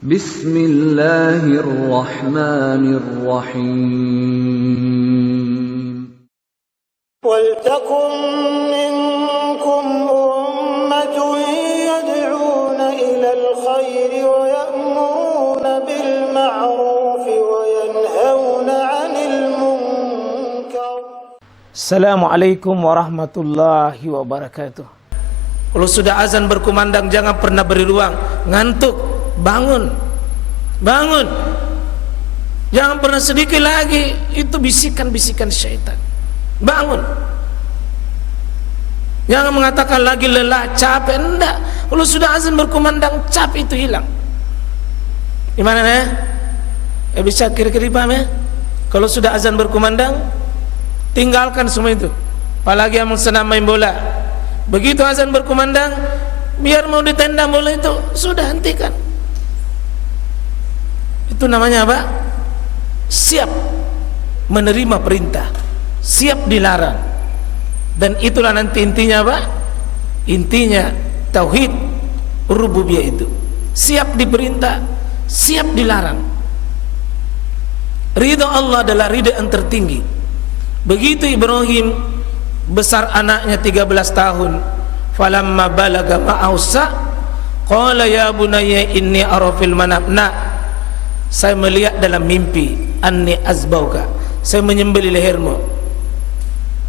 Bismillahirrahmanirrahim. وَلْتَكُنْ مِنْكُمْ أُمَّةٌ يَدْعُونَ إِلَى الْخَيْرِ وَيَأْمُرُونَ بِالْمَعْرُوفِ وَيَنْهَوْنَ عَنِ الْمُنْكَرِ. Assalamualaikum warahmatullahi wabarakatuh. Kalau sudah azan berkumandang jangan pernah beri ruang. Ngantuk, bangun. Bangun. Jangan pernah sedikit lagi. Itu bisikan-bisikan syaitan. Bangun. Jangan mengatakan lagi lelah, capek. Enggak. Kalau sudah azan berkumandang, capek itu hilang. Gimana ya? Bisa kira-kira paham ya? Kalau sudah azan berkumandang, tinggalkan semua itu. Apalagi yang senang main bola. Begitu azan berkumandang, biar mau ditendang bola itu, sudah hentikan. Itu namanya apa? Siap menerima perintah, siap dilarang. Dan itulah nanti intinya apa? Intinya tauhid rububiyah itu. Siap diperintah, siap dilarang. Ridha Allah adalah ridha yang tertinggi. Begitu Ibrahim besar anaknya 13 tahun, falamma balaga ma'ausa qala ya bunayya inni ara fil manam, saya melihat dalam mimpi, anni azbauka, saya menyembelih lehermu.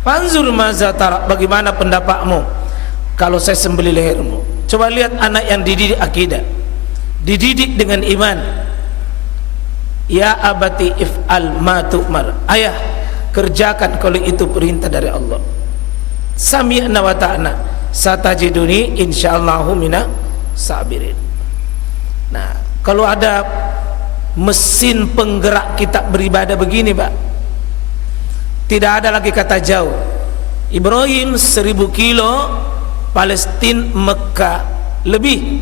Fanzur maza tara, bagaimana pendapatmu kalau saya sembelih lehermu? Coba lihat anak yang dididik akidah, dididik dengan iman. Ya abati if'al ma tu'mar, ayah kerjakan kalau itu perintah dari Allah. Sami'na wa ta'na satajiduni insyaallahu mina sabirin. Nah, kalau ada mesin penggerak kita beribadah begini, Pak, tidak ada lagi kata jauh. Ibrahim 1000 kilo, Palestina, Mekah lebih,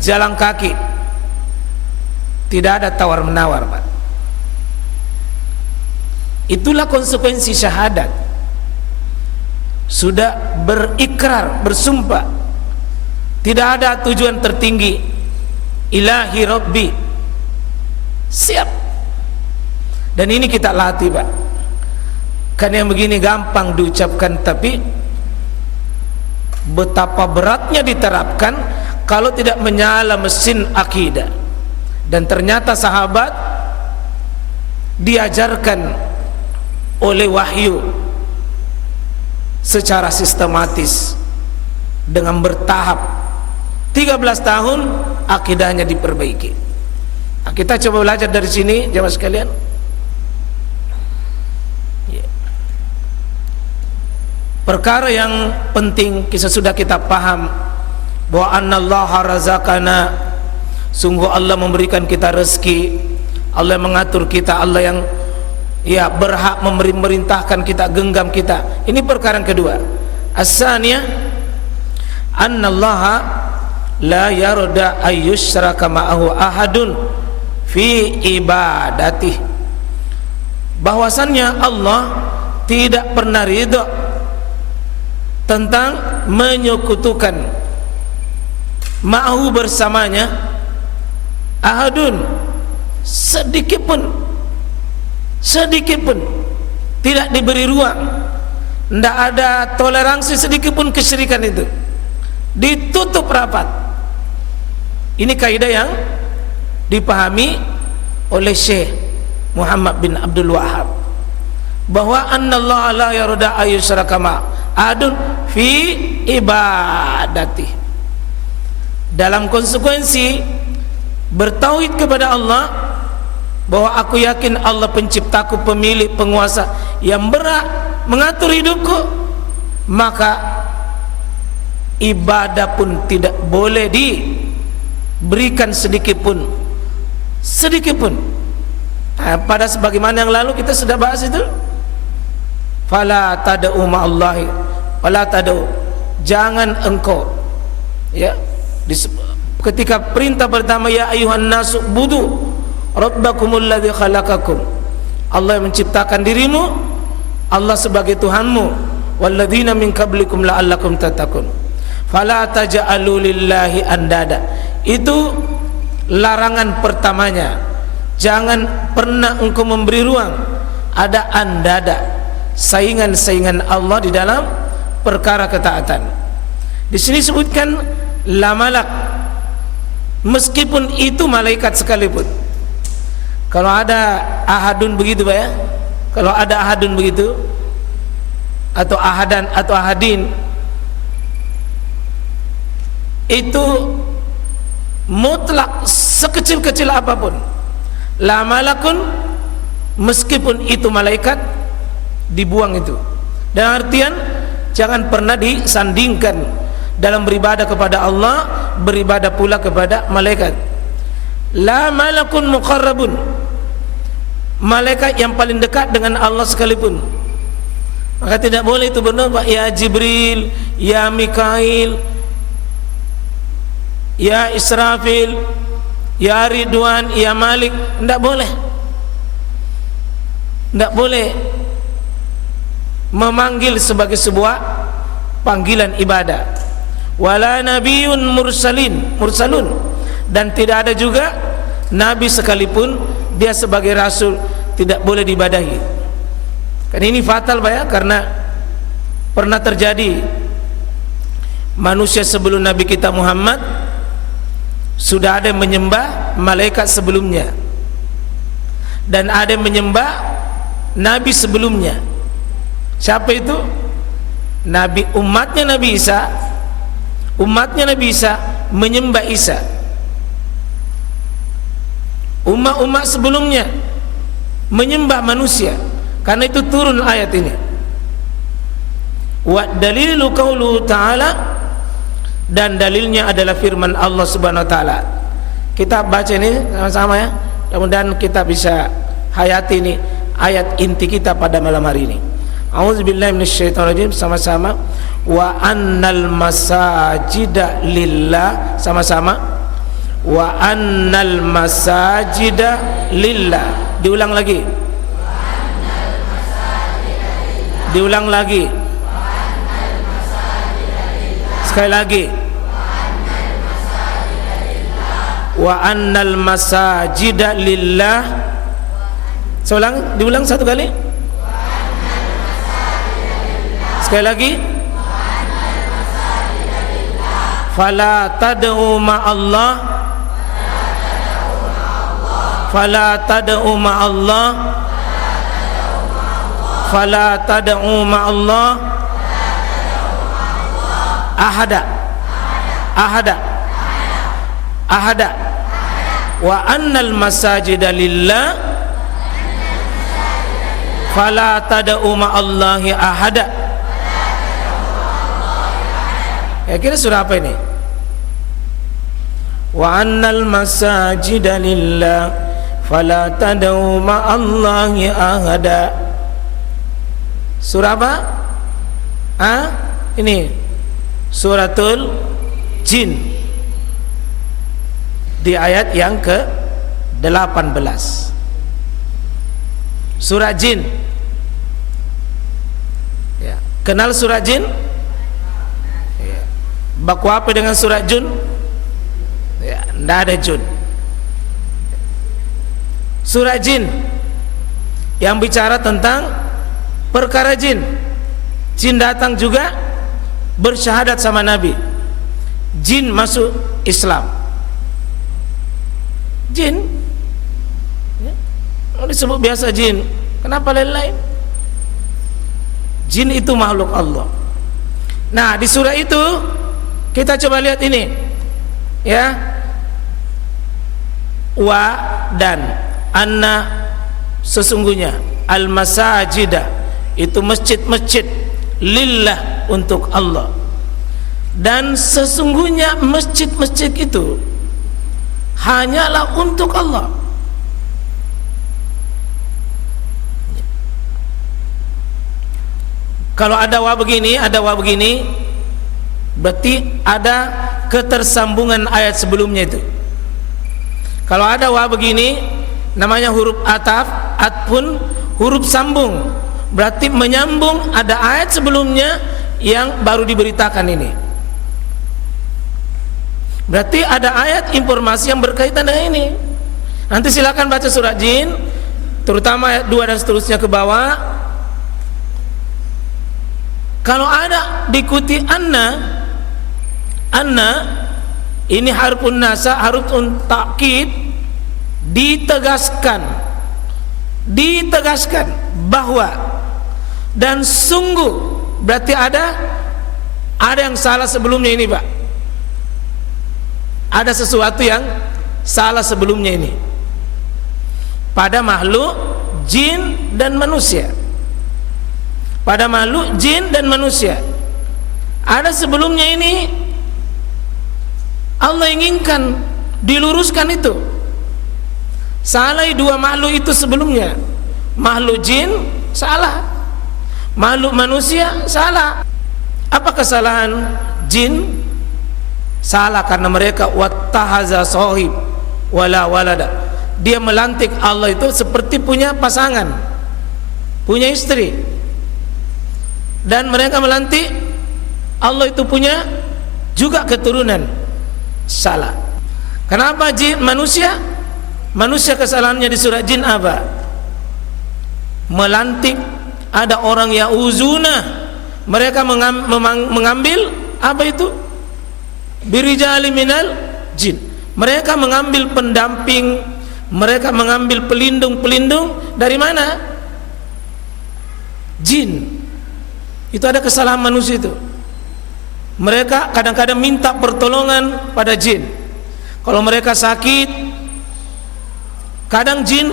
jalan kaki, tidak ada tawar menawar, Pak. Itulah konsekuensi syahadat. Sudah berikrar, bersumpah, tidak ada tujuan tertinggi, ilahi rabbi, siap. Dan ini kita latih, Pak. Kan yang begini gampang diucapkan, tapi betapa beratnya diterapkan kalau tidak menyala mesin akidah. Dan ternyata sahabat diajarkan oleh wahyu secara sistematis dengan bertahap. 13 tahun akidahnya diperbaiki. Nah, kita coba belajar dari sini jemaah sekalian. Perkara yang penting sudah kita paham bahwa annallaha razaqana, sungguh Allah memberikan kita rezeki, Allah yang mengatur kita, Allah yang berhak memerintahkan kita, genggam kita. Ini perkara yang kedua. As-saniyah annallaha la yarda ayyushraka ma'ahu ahadun fi ibadatih, bahwasannya Allah tidak pernah ridha tentang menyekutukan ma'ahu, bersamanya, ahadun, sedikit pun tidak diberi ruang. Tidak ada toleransi sedikit pun kesyirikan itu, ditutup rapat. Ini kaidah yang dipahami oleh Syekh Muhammad bin Abdul Wahhab, bahwa annallaha la yarda ayyushraka ma'adun fi ibadati. Dalam konsekuensi bertauhid kepada Allah, bahwa aku yakin Allah penciptaku, pemilik, penguasa yang berhak mengatur hidupku, maka ibadah pun tidak boleh diberikan sedikit pun. Nah, pada sebagaimana yang lalu kita sudah bahas itu, fala tad'u ma'allahi wala tad'u, jangan engkau, ya, ketika perintah pertama, ya ayuhan nasu budu rabbakumul ladzi khalaqakum, Allah yang menciptakan dirimu, Allah sebagai Tuhanmu, walladzina min qablikum la'allakum tattaqun, fala taj'alu lillahi andada. Itu larangan pertamanya, jangan pernah engkau memberi ruang ada andada saingan-saingan Allah di dalam perkara ketaatan. Di sini sebutkan la malak, meskipun itu malaikat sekalipun. Kalau ada ahadun begitu Pak ya, kalau ada ahadun begitu atau ahadan atau ahadin, itu mutlak sekecil-kecil apapun. La malakun, meskipun itu malaikat, dibuang itu. Dan artian jangan pernah disandingkan dalam beribadah kepada Allah, beribadah pula kepada malaikat. La malakun muqarrabun, malaikat yang paling dekat dengan Allah sekalipun, maka tidak boleh itu berdoa ya Jibril, ya Mikail, ya Israfil, ya Ridwan, ya Malik. Tidak boleh. Tidak boleh memanggil sebagai sebuah panggilan ibadah. Wala nabiyyun mursalun, dan tidak ada juga nabi sekalipun dia sebagai rasul tidak boleh diibadahi. Kan ini fatal Pak ya, karena pernah terjadi manusia sebelum Nabi kita Muhammad sudah ada yang menyembah malaikat sebelumnya, dan ada yang menyembah nabi sebelumnya. Siapa itu? Nabi, umatnya Nabi Isa. Umatnya Nabi Isa menyembah Isa. Umat-umat sebelumnya menyembah manusia. Karena itu turun ayat ini. Wa dalilu qauluhu ta'ala, dan dalilnya adalah firman Allah Subhanahu wa taala. Kita baca ini sama-sama ya. Mudah-mudahan kita bisa hayati ini ayat inti kita pada malam hari ini. A'udzubillahi minasyaitonirrajim, sama-sama. Wa annal masajida lillah, sama-sama. Wa annal masajida lillah. Diulang lagi. Diulang lagi. Sekali lagi. Wa annal masajida lillah. Seulang, diulang satu kali. Sekali lagi. Fala tad'u ma'allah, fala tad'u ma'allah, fala tad'u ma'allah ahada, ahada, ahada. Wa annal masajida lillah, fala tad'u ma'allahi ahada. Ya, kira surah apa ini? Wa annal masajida lillah, fala tad'u ma'allahi ahada. Surah apa? Ini suratul Jin, di ayat yang ke-18. Surah Jin. Ya, kenal surah Jin? Ya. Baku apa dengan surah Jun? Ya, tidak ada Jun. Surah Jin yang bicara tentang perkara jin. Jin datang juga bersyahadat sama Nabi. Jin masuk Islam. Jin ya, disebut biasa jin. Kenapa lain-lain? Jin itu makhluk Allah. Nah, di surah itu kita coba lihat ini ya. Wa dan anna, sesungguhnya al masajida, itu masjid-masjid, lillah, untuk Allah. Dan sesungguhnya masjid-masjid itu hanyalah untuk Allah. Kalau ada wa begini, ada wa begini, berarti ada ketersambungan ayat sebelumnya itu. Kalau ada wa begini, namanya huruf ataf, atfun, huruf sambung, berarti menyambung ada ayat sebelumnya yang baru diberitakan ini. Berarti ada ayat informasi yang berkaitan dengan ini. Nanti silakan baca surat Jin, terutama ayat 2 dan seterusnya ke bawah. Kalau ada diikuti anna ini harfun nasa, harfun takkid, ditegaskan bahwa dan sungguh, berarti ada yang salah sebelumnya ini, Pak. Ada sesuatu yang salah sebelumnya ini pada makhluk jin dan manusia. Pada makhluk jin dan manusia ada sebelumnya ini, Allah inginkan diluruskan itu. Salah dua makhluk itu sebelumnya. Makhluk jin salah, makhluk manusia salah. Apa kesalahan jin? Salah karena mereka wattahaza sahib wala walada. Dia melantik Allah itu seperti punya pasangan, punya istri. Dan mereka melantik Allah itu punya juga keturunan. Salah. Kenapa jin manusia? Manusia kesalahannya di surah Jin apa? Melantik ada orang yauzuna. Mereka mengambil apa itu? Birijali minal jin. Mereka mengambil pendamping, mereka mengambil pelindung-pelindung dari mana? Jin. Itu ada kesalahan manusia itu. Mereka kadang-kadang minta pertolongan pada jin. Kalau mereka sakit, kadang jin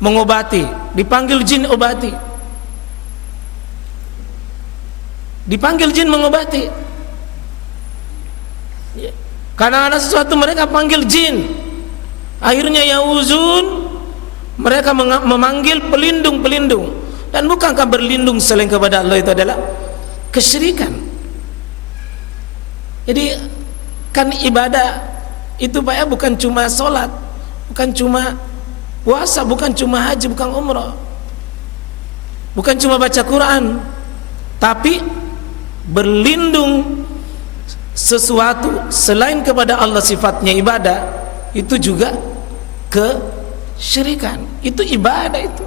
mengobati, dipanggil jin obati. Dipanggil jin mengobati. Karena ada sesuatu mereka panggil jin. Akhirnya yauzun, mereka memanggil pelindung-pelindung. Dan bukankah berlindung selain kepada Allah itu adalah kesyirikan? Jadi kan ibadah itu Pak ya, bukan cuma sholat, bukan cuma puasa, bukan cuma haji, bukan umrah, bukan cuma baca Quran, tapi berlindung sesuatu selain kepada Allah sifatnya ibadah, itu juga kesyirikan. Itu ibadah itu.